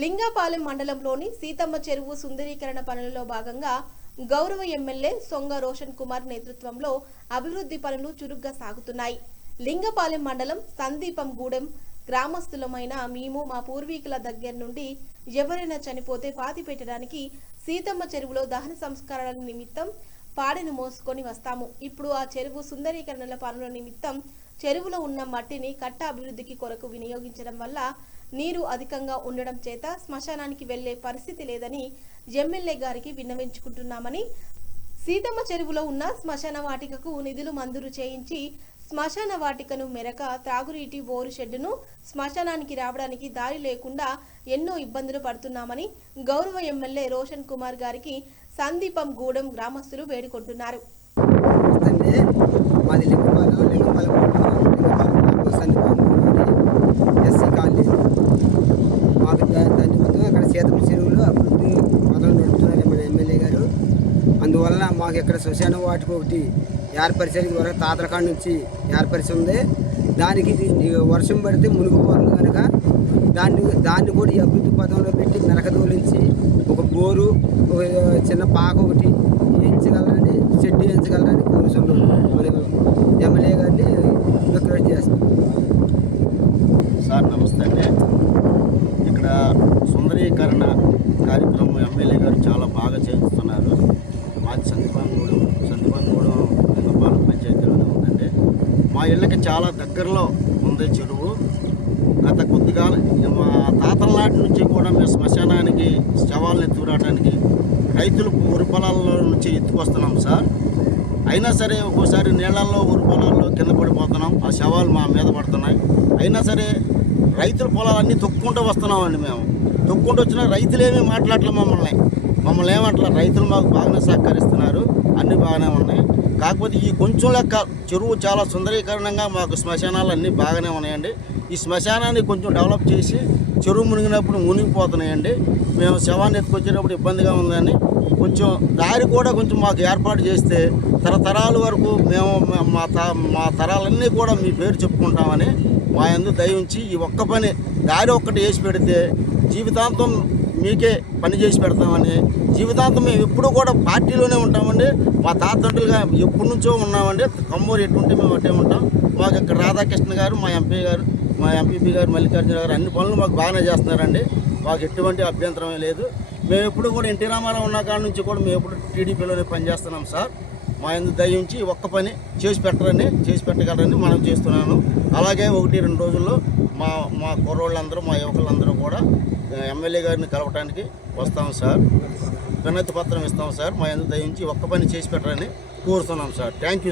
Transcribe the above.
లింగపాలెం మండలంలోని సీతమ్మ చెరువు సుందరీకరణ పనులలో భాగంగా గౌరవ ఎమ్మెల్యే సొంగ రోషన్ కుమార్ నేతృత్వంలో అభివృద్ధి పనులు చురుగ్గా సాగుతున్నాయి. లింగపాలెం మండలం సందీపం గూడెం గ్రామస్తులమైన మేము మా పూర్వీకుల దగ్గర నుండి ఎవరైనా చనిపోతే పాతి పెట్టడానికి సీతమ్మ చెరువులో దహన సంస్కారాల నిమిత్తం పాడెను మోసుకొని వస్తాము. ఇప్పుడు ఆ చెరువు సుందరీకరణల పనుల నిమిత్తం చెరువులో ఉన్న మట్టిని కట్ట అభివృద్ధికి కొరకు వినియోగించడం వల్ల నీరు అధికంగా ఉండడం చేత శ్మశానానికి వెళ్లే పరిస్థితి లేదని ఎమ్మెల్యే గారికి విన్నవించుకుంటున్నామని, సీతమ్మ చెరువులో ఉన్న శ్మశాన వాటికకు నిధులు మంజూరు చేయించి శ్మశాన వాటికను మెరక త్రాగునీటి బోరు షెడ్డును శ్మశానానికి రావడానికి దారి లేకుండా ఎన్నో ఇబ్బందులు పడుతున్నామని గౌరవ ఎమ్మెల్యే రోషన్ కుమార్ గారికి సందీపం గూడెం గ్రామస్తులు వేడుకుంటున్నారు. సీతమ్మ చెరువులో అభివృద్ధి మొదలు నడుపుతున్నారు మన ఎమ్మెల్యే గారు. అందువల్ల మాకు ఇక్కడ శ్మశాన వాటికి ఒకటి ఏర్పరిచేది వరకు తాతల కాడ నుంచి ఏర్పరిచి ఉంది. దానికి వర్షం పడితే మునిగిపోతుంది కనుక దాన్ని కూడా ఈ అభివృద్ధి పదంలో పెట్టి మెరక తోలించి ఒక బోరు, ఒక చిన్న పాక ఒకటి వేయించగలరని, షెడ్ వేయించగలరని కోరుతున్నాం. మన ఎమ్మెల్యే గారిని రిక్వెస్ట్ చేస్తాం. సార్ నమస్తే అండి. ఇక్కడ సుందరీకరణ కార్యక్రమం ఎమ్మెల్యే గారు చాలా బాగా చేస్తున్నారు. మాది సందీపంగూడెం లింగపాలెం పంచాయతీలోనే ఉందండి. మా ఇళ్ళకి చాలా దగ్గరలో ఉంది చెరువు. గత కొద్దిగా మా తాతల నాటి నుంచి కూడా మేము శ్మశానానికి శవాలను ఎత్తుకురావడానికి రైతులు ఊరి పొలాల్లో నుంచి ఎత్తుకొస్తున్నాం సార్. అయినా సరే ఒక్కోసారి నీళ్ళల్లో ఊరి పొలాల్లో కింద పడిపోతున్నాం, ఆ శవాలు మా మీద పడుతున్నాయి. అయినా సరే రైతుల పొలాలన్నీ తొక్కుంటూ వస్తున్నామండి. మేము తొక్కుంటూ వచ్చినా రైతులేమీ మాట్లాడలేదు మమ్మల్ని ఏమంటారు. రైతులు మాకు బాగానే సహకరిస్తున్నారు, అన్నీ బాగానే ఉన్నాయి. కాకపోతే ఈ కొంచెం లెక్క చెరువు చాలా సుందరీకరణంగా మాకు శ్మశానాలు అన్నీ బాగానే ఉన్నాయండి. ఈ శ్మశానాన్ని కొంచెం డెవలప్ చేసి చెరువు మునిగినప్పుడు మునిగిపోతున్నాయండి. మేము శవాన్ని ఎత్తుకొచ్చేటప్పుడు ఇబ్బందిగా ఉందని కొంచెం దారి కూడా కొంచెం మాకు ఏర్పాటు చేస్తే తరతరాల వరకు మేము మా తరాలన్నీ కూడా మీ పేరు చెప్పుకుంటామని మా యందు దయ ఉంచి ఈ ఒక్క పని దారి ఒక్కటి వేసి పెడితే జీవితాంతం మీకే పని చేసి పెడతామని, జీవితాంతం మేము ఎప్పుడూ కూడా పార్టీలోనే ఉంటామండి. మా తాతండ్రులుగా ఎప్పటి నుంచో ఉన్నామండి. కమ్మూరు ఎటువంటి మేము అట్టే ఉంటాం. మాకు ఇక్కడ రాధాకృష్ణ గారు, మా ఎంపీపీ గారు మల్లికార్జున గారు అన్ని పనులు మాకు బాగానే చేస్తున్నారండి. మాకు ఎటువంటి అభ్యంతరమే లేదు. మేము ఎప్పుడు కూడా ఎన్టీ రామారావు ఉన్న కాడ నుంచి కూడా మేము ఎప్పుడు టీడీపీలోనే పనిచేస్తున్నాం సార్. మా యందు దయ ఉంచి ఒక్క పని చేసి పెట్టగలరని మనం చేస్తున్నాను. అలాగే 1-2 రోజుల్లో మా కుర్రోళ్ళందరూ, మా యువకులందరూ కూడా ఎమ్మెల్యే గారిని కలవటానికి వస్తాం సార్. వినతి పత్రం ఇస్తాం సార్. మా యందు దయ ఉంచి ఒక్క పని చేసి పెట్టరని కోరుతున్నాం సార్. Thank you.